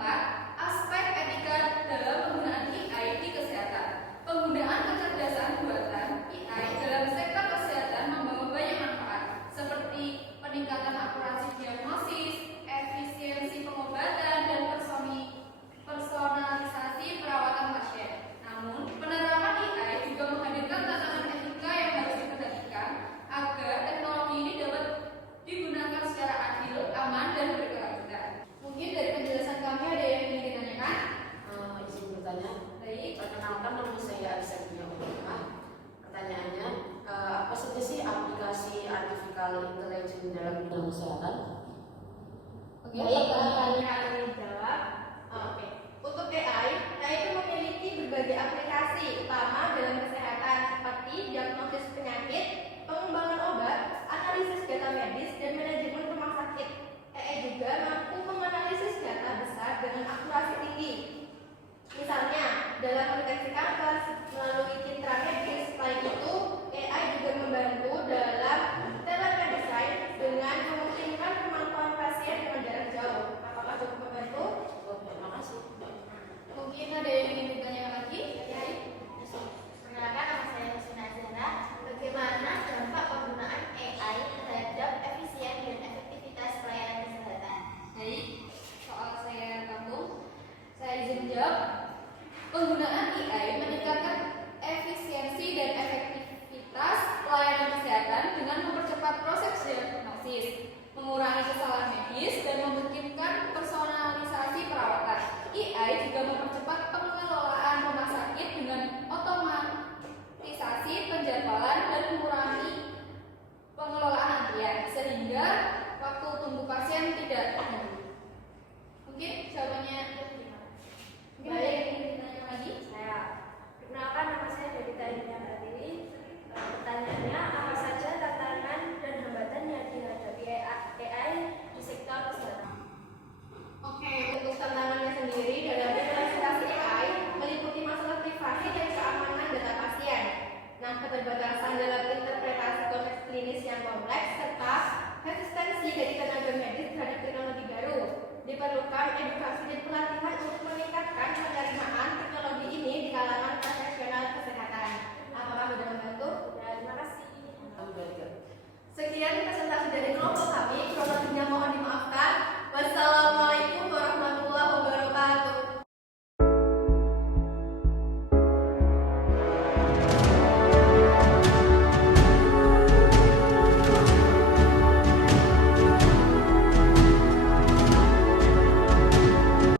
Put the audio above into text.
keempat, aspek etika dalam penggunaan AI di kesehatan. Penggunaan kecerdasan buatan AI dalam sektor kesehatan membawa banyak manfaat, seperti peningkatan akurasi diagnosis, efisiensi pengobatan, dan personalisasi perawatan pasien. Namun, penerapan AI juga menghadirkan tantangan etika yang harus diperhatikan agar teknologi ini dapat digunakan secara adil, aman, dan berkelanjutan. Mungkin dari penjelasan kami ada yang ingin ditanyakan? Izin bertanya. Baik. Perkenalkan, nama saya Alisa Kurniawan. Pertanyaannya, apa saja sih aplikasi artificial intelligence dalam bidang kesehatan? Oke, akan dijawab. Oke. Untuk AI itu memiliki berbagai aplikasi utama dalam kesehatan seperti diagnosis penyakit, pengembangan obat, analisis data medis, dan manajemen rumah sakit. AI juga mampu menganalisis data besar dengan akurasi tinggi. Misalnya, dalam mendeteksi kanker melalui citra medis. Selain itu, AI juga membantu dalam telemedicine dengan memungkinkan pemantauan pasien dengan jarak jauh. Apakah cukup membantu? Terima kasih. Mungkin ada yang ingin ditanyakan lagi? Ya. Perkenalkan, nama saya Husna Zahra. Bagaimana dampak penggunaan AI terhadap efisien dan efektivitas pelayanan kesehatan? Baik, soal saya rangkum. Saya izin menjawab. Penggunaan AI meningkatkan efisiensi dan efektivitas pelayanan kesehatan dengan mempercepat proses diagnosis, mengurangi kesalahan medis, dan